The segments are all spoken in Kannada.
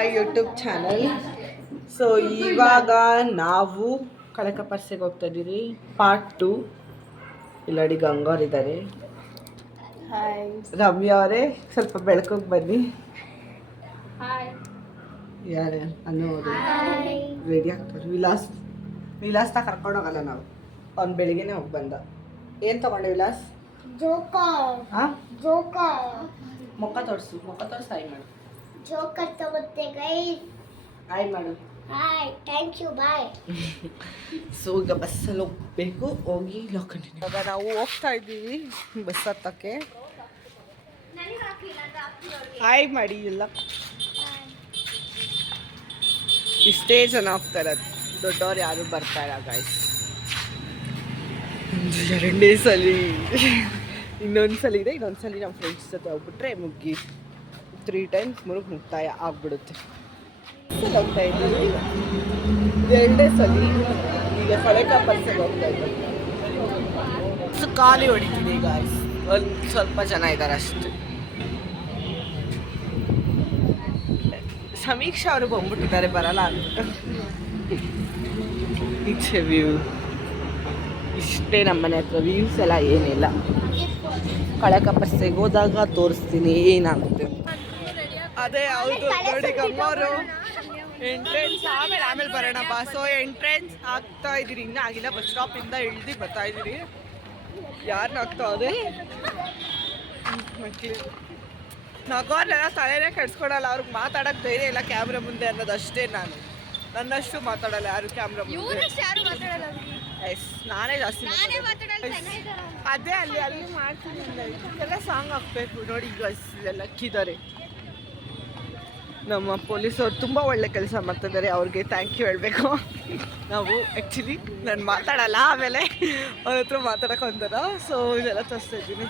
My YouTube channel. ಸೊ ಇವಾಗ ನಾವು ಕಳಕಪರ್ಸೆಗೆ ಹೋಗ್ತಾ ಇದ್ದೀರಿ, ಪಾರ್ಟ್ 2. ಇಲ್ಲಡಿ ಗಂಗೋರ್ ಇದ್ದಾರೆ, ರಮ್ಯಾ ಅವರೇ ಸ್ವಲ್ಪ ಬೆಳಕಿಗೆ ಬನ್ನಿ. ಯಾರೇ ಅನ್ನೋದು ರೆಡಿ ಆಗ್ತಾರೆ. ವಿಲಾಸ್ನ ಕರ್ಕೊಂಡೋಗಲ್ಲ ನಾವು, ಅವ್ನು ಬೆಳಿಗ್ಗೆನೆ ಹೋಗಿ ಬಂದ. ಏನು ತಗೊಂಡೆ ವಿಲಾಸ್? ಮುಖ ತೋರಿಸು, ಹಾಯ್ ಮಾಡು. ಜೋಕರ್ ತಗೋತೆ ಗೈಸ್, ಹಾಯ್ ಮಾಡು. Hi, thank you, bye. So ಈಗ ಬಸ್ಸಲ್ಲಿ ಹೋಗ್ಬೇಕು, ಹೋಗಿ ಕಂಟಿನ್ಯೂ. ಇವಾಗ ನಾವು ಹೋಗ್ತಾ ಇದ್ದೀವಿ ಬಸ್ ಹತ್ತಕ್ಕೆ. ಹಾಯ್ ಮಾಡಿ ಎಲ್ಲ. ಇಷ್ಟೇ ಜನ ಹೋಗ್ತಾರೆ, ದೊಡ್ಡವ್ರು ಯಾರು ಬರ್ತಾ ಇಲ್ಲ ಗಾಯ್ಸ್. ಎರಡನೇ ಸಲ, ಇನ್ನೊಂದ್ಸಲ ಇದೆ, ಇನ್ನೊಂದ್ಸಲ ನಮ್ಮ ಫ್ರೆಂಡ್ಸ್ ಜೊತೆ ಹೋಗ್ಬಿಟ್ರೆ ಮುಗ್ಗಿ 3 times ಮುಕ್ತಾಯ ಆಗ್ಬಿಡುತ್ತೆ. ಹೋಗ್ತಾ ಇದ್ದೀವಿ, ಎರಡನೇ ಸಲ. ಈಗ ಕಳಕಪರ್ಸೆಗೆ ಹೋಗ್ತಾ ಇದ್ದೀವಿ. ಖಾಲಿ ಹೊಡಿತಿದೆ ಗಾಯ್ಸ್, ಒಂದು ಸ್ವಲ್ಪ ಜನ ಇದ್ದಾರೆ ಅಷ್ಟೇ. ಸಮೀಕ್ಷಾ ಅವರು ಬಂದ್ಬಿಟ್ಟಿದ್ದಾರೆ, ಬರಲ್ಲ ಅಂದ್ಬಿಟ್ಟು. ಈಚೆ ವ್ಯೂ ಇಷ್ಟೇ. ನಮ್ಮನೆ ಹತ್ರ ವ್ಯೂಸ್ ಎಲ್ಲ ಏನಿಲ್ಲ. ಕಳಕಪರ್ಸೆಗೆ ಹೋದಾಗ ತೋರಿಸ್ತೀನಿ ಏನಾಗುತ್ತೆ. ಅದೇ ಹೌದು ನೋಡಿ ಗಂಗೋರು ಎಂಟ್ರೆನ್ಸ್, ಆಮೇಲೆ ಬರೋಣ ಬಾ. ಸೊ ಎಂಟ್ರೆನ್ಸ್ ಆಗ್ತಾ ಇದ್ದೀರಿ, ಇನ್ನೂ ಆಗಿಲ್ಲ. ಬಸ್ ಸ್ಟಾಪಿಂದ ಇಳ್ದು ಬರ್ತಾ ಇದ್ದೀರಿ. ಯಾರನ್ನ ಆಗ್ತಾ ಇದೆ ಮಕ್ಕಳು ನಗೋರ್ನೆಲ್ಲ ತಲೆನೇ ಕೆಡ್ಸ್ಕೊಡಲ್ಲ. ಅವ್ರಿಗೆ ಮಾತಾಡೋಕ್ಕೆ ಧೈರ್ಯ ಇಲ್ಲ ಕ್ಯಾಮ್ರಾ ಮುಂದೆ ಅನ್ನೋದಷ್ಟೇ. ನನ್ನಷ್ಟು ಮಾತಾಡಲ್ಲ ಯಾರು ಕ್ಯಾಮ್ರಾ ಮುಂದೆ. ಎಸ್, ನಾನೇ ಜಾಸ್ತಿ ಅದೇ ಅಲ್ಲಿ ಮಾಡ್ತೀನಿ. ಎಲ್ಲ ಸಾಂಗ್ ಹಾಕ್ಬೇಕು ನೋಡಿ. ಈಗ ಎಲ್ಲ ಹಾಕಿದ್ದಾರೆ. ನಮ್ಮ ಪೊಲೀಸವ್ರು ತುಂಬ ಒಳ್ಳೆ ಕೆಲಸ ಮಾಡ್ತಿದ್ದಾರೆ, ಅವ್ರಿಗೆ ಥ್ಯಾಂಕ್ ಯು ಹೇಳಬೇಕು ನಾವು. ಆ್ಯಕ್ಚುಲಿ ನಾನು ಮಾತಾಡಲ್ಲ, ಆಮೇಲೆ ಅವ್ರ ಹತ್ರ ಮಾತಾಡೋಕೆ ಅಂತಾರ. ಸೊ ಇದೆಲ್ಲ ತೋರಿಸ್ತಾ ಇದ್ದೀನಿ.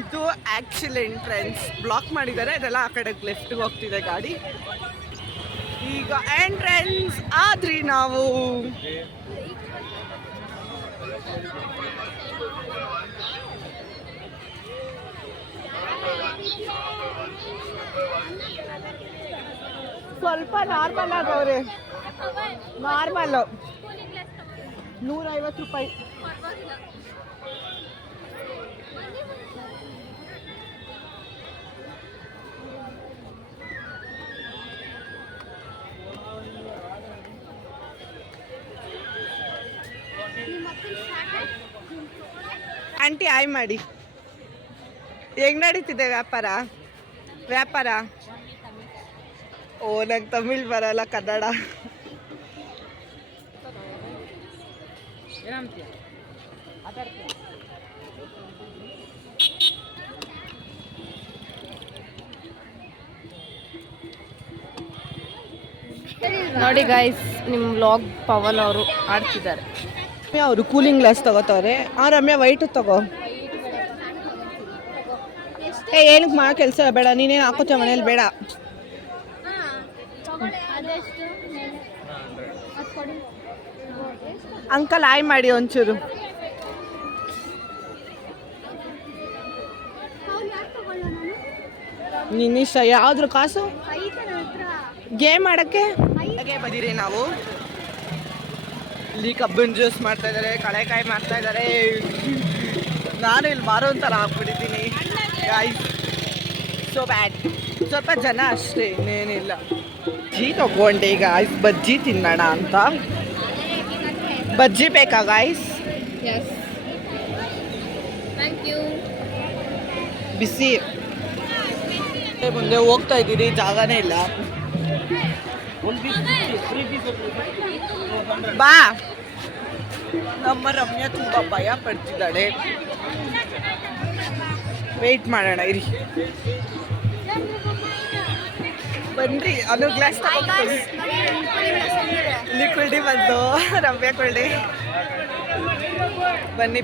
ಇದು ಆ್ಯಕ್ಚುಲ್ ಎಂಟ್ರೆನ್ಸ್, ಬ್ಲಾಕ್ ಮಾಡಿದ್ದಾರೆ. ಇದೆಲ್ಲ ಆ ಕಡೆಗೆ ಲೆಫ್ಟ್ಗೆ ಹೋಗ್ತಿದೆ ಗಾಡಿ. ಈಗ ಎಂಟ್ರೆನ್ಸ್ ಆದ್ರಿ ನಾವು. ಸ್ವಲ್ಪ ನಾರ್ಮಲ್ ಆಗವ್ರೆ, ನಾರ್ಮಲ್ಲು 150 ರೂಪಾಯಿ. ಆಂಟಿ ಹಾಯ್ ಮಾಡಿ. ಹೆಂಗ್ ನಡೀತಿದೆ ವ್ಯಾಪಾರ? ಓ, ನಂಗೆ ತಮಿಳ್ ಬರಲ್ಲ, ಕನ್ನಡ. ನೋಡಿ ಗೈಸ್, ನಿಮ್ಮ ವ್ಲಾಗ್ ಪವನ್ ಅವರು ಆಡ್ತಿದ್ದಾರೆ. ಅವರು ಕೂಲಿಂಗ್ ಗ್ಲಾಸ್ ತಗೋತಾರೆ. ರಮ್ಯಾ ವೈಟ್ ತಗೋ. ಏನಕ್ಕೆ ಮಾ ಕೆಲಸ ಬೇಡ, ನೀನೇನು ಹಾಕೋತ ಮನೇಲಿ ಬೇಡ. ಅಂಕಲ್ ಹಾಯ್ ಮಾಡಿ ಒಂಚೂರು. ನಿನ್ನಿಷ್ಟ. ಯಾವ್ದ್ರ ಕಾಸು ಗೇಮ್ ಆಡೋಕ್ಕೆ ಬಂದಿರಿ ನಾವು. ಇಲ್ಲಿ ಕಬ್ಬಿನ ಜ್ಯೂಸ್ ಮಾಡ್ತಾ ಇದ್ದಾರೆ, ಕಳೆಕಾಯಿ ಮಾಡ್ತಾ ಇದ್ದಾರೆ. ನಾನು ಇಲ್ಲಿ ಮಾರೋ ಒಂಥರ ಹಾಕ್ಬಿಟ್ಟಿದ್ದೀನಿ ಗಾಯ್ಸ್. ಸೊ ಬ್ಯಾಡ್. ಸ್ವಲ್ಪ ಜನ ಅಷ್ಟೇ, ಇನ್ನೇನಿಲ್ಲ. ಬಜ್ಜಿ ತಗೊಂಡೆ ಗಾಯ್ಸ್, ಬಜ್ಜಿ ತಿನ್ನೋಣ ಅಂತ. ಬಜ್ಜಿ ಬೇಕಾ ಗಾಯ್ಸ್? ಬಿಸಿ. ಮುಂದೆ ಹೋಗ್ತಾ ಇದ್ದೀರಿ, ಜಾಗನೇ ಇಲ್ಲ. ಬಾ. ನಮ್ಮ ರಮ್ಯಾ ತುಂಬ ಭಯ ಪಡ್ತಿದ್ದಾಳೆ. ವೆಯ್ಟ್ ಮಾಡೋಣ ಇರಿ. ಬನ್ನಿ, ಅನು ಗ್ಲಾಸ್ ಲಿಕ್ವಿಡಿ ಬಂದು ರಮ್ಯಾ ಕೊಳ್ಳಿ.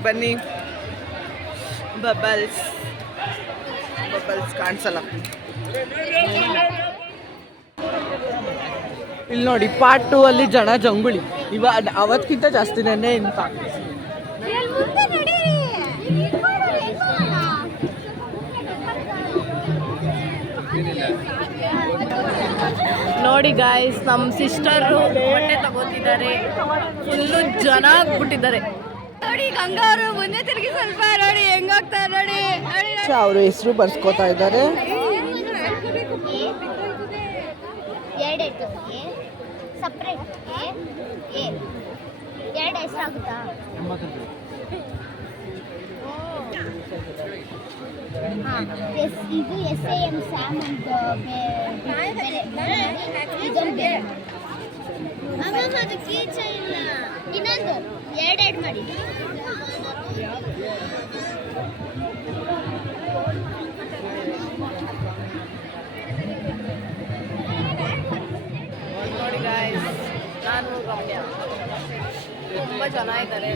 ಬನ್ನಿ. ಬಬಲ್ಸ್ ಕಾಣಿಸಲ್ಲ. ಇಲ್ಲಿ ನೋಡಿ, ಪಾರ್ಟ್ 2 ಅಲ್ಲಿ ಜನ ಜಂಗುಳಿ. ಅವತ್ತಿಗಿಂತ ಜಾಸ್ತಿ ನೆನ್ನೆ ಇಂತ. ನೋಡಿ ಗಾಯ್ಸ್, ನಮ್ಮ ಸಿಸ್ಟರು ಬಟ್ಟೆ ತಗೋತಿದ್ದಾರೆ. ಫುಲ್ಲು ಜನ ಆಗ್ಬಿಟ್ಟಿದ್ದಾರೆ ನೋಡಿ. ಗಂಗಾ ಅವರು ಮುಂದೆ ತಿರುಗಿ ಸ್ವಲ್ಪ ನೋಡಿ ಹೆಂಗಾಗ್ತಾರೆ ನೋಡಿ. ಅವ್ರ ಹೆಸರು ಬರ್ಸ್ಕೊತಾ ಇದ್ದಾರೆ. ಸಪ್ರೇಟ್ ಎರಡು ಹೆಸರಾಗುತ್ತಾ? ಇದು SAM ಸ್ಯಾಮ್ ಅಂತ ಇನ್ನೊಂದು ಎರಡೆರಡು ಮಾಡಿ. ನೋಡಿ ಗಾಯ್ಸ್, ನಾನು ರಮ್ಯಾ, ತುಂಬ ಜನ ಇದ್ದಾರೆ.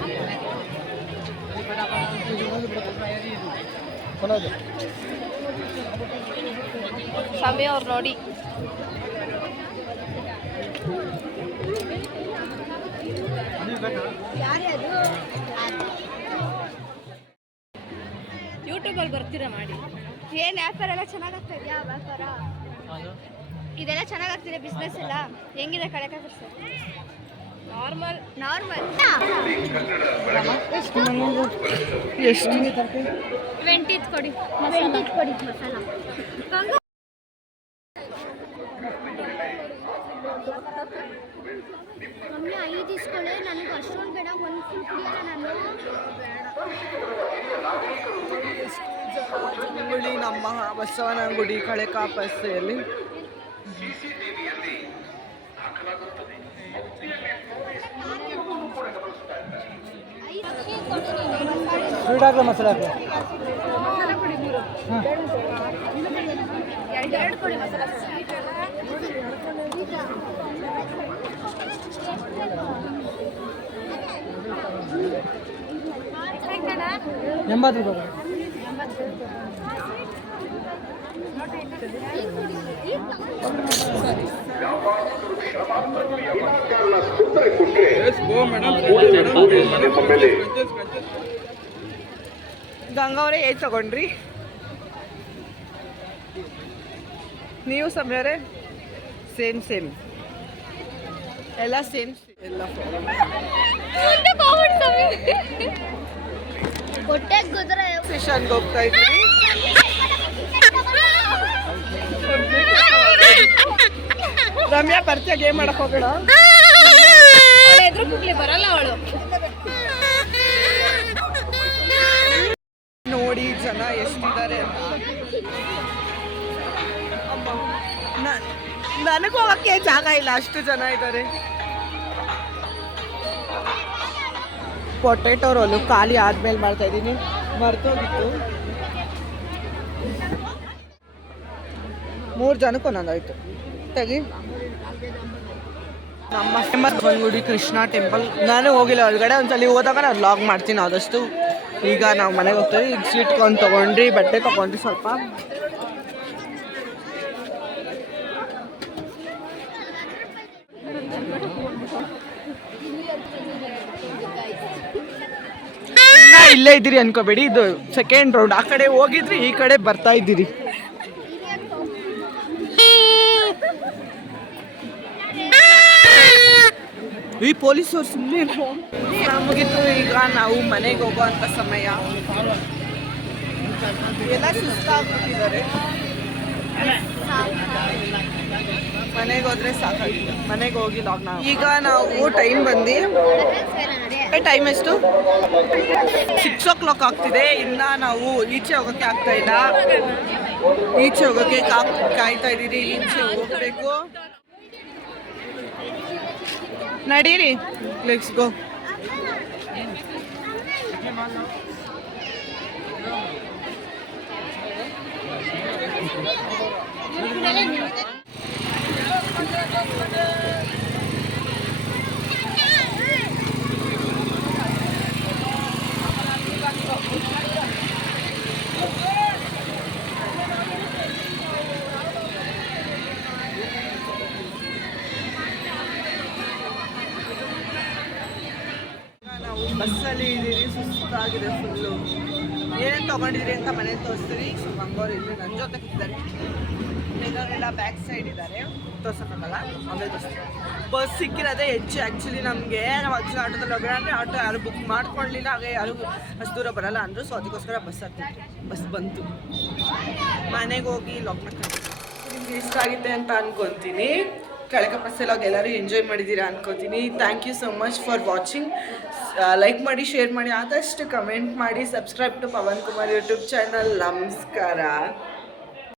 ಸಮಯ ಅವ್ರು ನೋಡಿ. ಯೂಟ್ಯೂಬಲ್ಲಿ ಬರ್ತೀರಾ ಮಾಡಿ. ಏನು ವ್ಯಾಪಾರ ಎಲ್ಲ ಚೆನ್ನಾಗಾಗ್ತಾ ಇದೆಯಾ? ವ್ಯಾಪಾರ ಇದೆಲ್ಲ ಚೆನ್ನಾಗಾಗ್ತಿದೆ. ಬಿಸ್ನೆಸ್ ಎಲ್ಲ ಹೆಂಗಿದೆ ಕಳೆಕ ಸರ್? ನಾರ್ಮಲ್ ಎಷ್ಟು 20 ಕೊಡಿ. 20 ಕೊಡಿ ಮಸಾಲ. ಮಮ್ಮಿ 5 ಇಸ್ಕೊಳ್ಳಿ. ನನಗೆ ಅಷ್ಟೊಂದು ಬೇಡ, ಒಂದು ಫುಲ್ ಕುಡಿಯೋಣ ನಾನು. ಗುಡಿ ನಮ್ಮ ಬಸವನ ಗುಡಿ ಕಳೆಕಾಪಸ್ಸೆಯಲ್ಲಿ ಮಸಾಲ ಎರಡು ಕೊಡಿ ಮಸಾಲ. ₹80. ಗಂಗಾ ಅವರೇ ಏನ್ ತಗೊಂಡ್ರಿ ನೀವು? ಸಮಯವರೇ ಸೇಮ್ ಎಲ್ಲ ಸೇಮ್ ಎಲ್ಲ. ಹೊಟ್ಟೆಗೆ ಗುದ್ರೆ ಫಿಶನ್ಗೆ ಹೋಗ್ತಾ ಇದ್ದೀವಿ. ರಮ್ಯಾ ಬರ್ತೀಯ ಗೇಮ್ ಮಾಡಕ್ ಹೋಗೋಣ? ಎದುರು ಕುಗ್ಲಿ ಬರಲ್ಲ ಅವಳು. ನೋಡಿ ಜನ ಎಷ್ಟಿದ್ದಾರೆ ಅಂತ. ನನಗೂ ಹೋಗಕ್ಕೆ ಜಾಗ ಇಲ್ಲ, ಅಷ್ಟು ಜನ ಇದ್ದಾರೆ. ಪೊಟೆಟೊ ರೋಲು ಖಾಲಿ ಆದ್ಮೇಲೆ ಮಾಡ್ತಾ ಇದ್ದೀನಿ, ಮರ್ತೋಗಿತ್ತು. 3 ಜನಕ್ಕೆ ಒಂದೊಂದಾಯ್ತು. ತೆಗಿ. ನಮ್ಮ ಫೇಮಸ್ ಬಂಗುಡಿ ಕೃಷ್ಣ ಟೆಂಪಲ್. ನಾನು ಹೋಗಿಲ್ಲ ಒಳಗಡೆ. ಒಂದ್ಸಲಿ ಹೋದಾಗ ನಾನು ವ್ಲಾಗ್ ಮಾಡ್ತೀನಿ ಆದಷ್ಟು. ಈಗ ನಾವು ಮನೆಗೆ ಹೋಗ್ತೀವಿ. ಈಗ ಸ್ವೀಟ್ ಕೊಂಡು ತೊಗೊಂಡ್ರಿ, ಬಟ್ಟೆ ತೊಗೊಂಡ್ರಿ ಸ್ವಲ್ಪ. ಇಲ್ಲೇ ಇದ್ದೀರಿ ಅನ್ಕೋಬೇಡಿ, ಇದು ಸೆಕೆಂಡ್ ರೌಂಡ್. ಆ ಕಡೆ ಹೋಗಿದ್ರಿ, ಈ ಕಡೆ ಬರ್ತಾ ಇದ್ದೀರಿ. ಈ ಪೊಲೀಸರು ಸುಮ್ಮನೆ ಮುಗಿತು. ಈಗ ನಾವು ಮನೆಗೆ ಹೋಗುವಂಥ ಸಮಯ. ಎಲ್ಲ ಸುಸ್ತಾಗ್ಬಿಟ್ಟಿದ್ದಾರೆ. ಮನೆಗೆ ಹೋದ್ರೆ ಸಾಕಾಗಿದೆ. ಮನೆಗೆ ಹೋಗಿ ಲಾಗ್. ಈಗ ನಾವು ಟೈಮ್ ಬಂದು ಟೈಮ್ ಎಷ್ಟು? 6 o'clock ಆಗ್ತಿದೆ. ಇನ್ನ ನಾವು ಈಚೆ ಹೋಗೋಕ್ಕೆ ಆಗ್ತಾ ಇಲ್ಲ. ಈಚೆ ಹೋಗೋಕ್ಕೆ ಕಾಯ್ತಾ ಇದ್ದೀರಿ. ಈಚೆ ಹೋಗ್ಬೇಕು. ನಡೀರಿ, ಲೆಟ್ಸ್ ಗೋ. ಬಸ್ಸಲ್ಲಿ ಇದ್ದೀರಿ, ಸುಸ್ತಾಗಿದೆ ಫುಲ್ಲು. ಏನೇನು ತೊಗೊಂಡಿದ್ರಿ ಅಂತ ಮನೇಲಿ ತೋರಿಸ್ತೀರಿ. ಸೊ ಗಂಗೋರು ಇಲ್ಲಿ ನನ್ನ ಜೊತೆ ಇದ್ದಾರೆ, ಬೇರೆಯವರೆಲ್ಲ ಬ್ಯಾಕ್ ಸೈಡ್ ಇದ್ದಾರೆ, ತೋರ್ಸೋಕ್ಕಾಗಲ್ಲ, ಆಮೇಲೆ ತೋರಿಸ್ತೀವಿ. ಬಸ್ ಸಿಕ್ಕಿರೋದೇ ಹೆಚ್ಚು ಆ್ಯಕ್ಚುಲಿ ನಮಗೆ. ನಾವು ಆಕ್ಚುಲಿ ಆಟೋದಲ್ಲಿ ಹೋಗೋಣ ಅಂದರೆ ಆಟೋ ಯಾರು ಬುಕ್ ಮಾಡ್ಕೊಳ್ಳಲಿಲ್ಲ, ಹಾಗೆ ಯಾರು ಅಷ್ಟು ದೂರ ಬರೋಲ್ಲ ಅಂದರು. ಸೊ ಅದಕ್ಕೋಸ್ಕರ ಬಸ್ ಹತ್ತಿತ್ತು. ಬಸ್ ಬಂತು, ಮನೆಗೆ ಹೋಗಿ ಲಾಕ್ ಮಾಡ್ಕೊಂಡು. ನಿಮ್ಗೆ ಇಷ್ಟ ಆಗಿದೆ ಅಂತ ಅನ್ಕೊತೀನಿ. ಕಳಕ ಪಸ್ಸೆಲ್ಲಾಗ ಎಲ್ಲರೂ ಎಂಜಾಯ್ ಮಾಡಿದ್ದೀರಾ ಅನ್ಕೋತೀನಿ. Thank you so much for watching. Like ಮಾಡಿ, ಶೇರ್ ಮಾಡಿ, ಆದಷ್ಟು ಕಮೆಂಟ್ ಮಾಡಿ, subscribe to Pavan Kumar YouTube channel. ನಮಸ್ಕಾರ.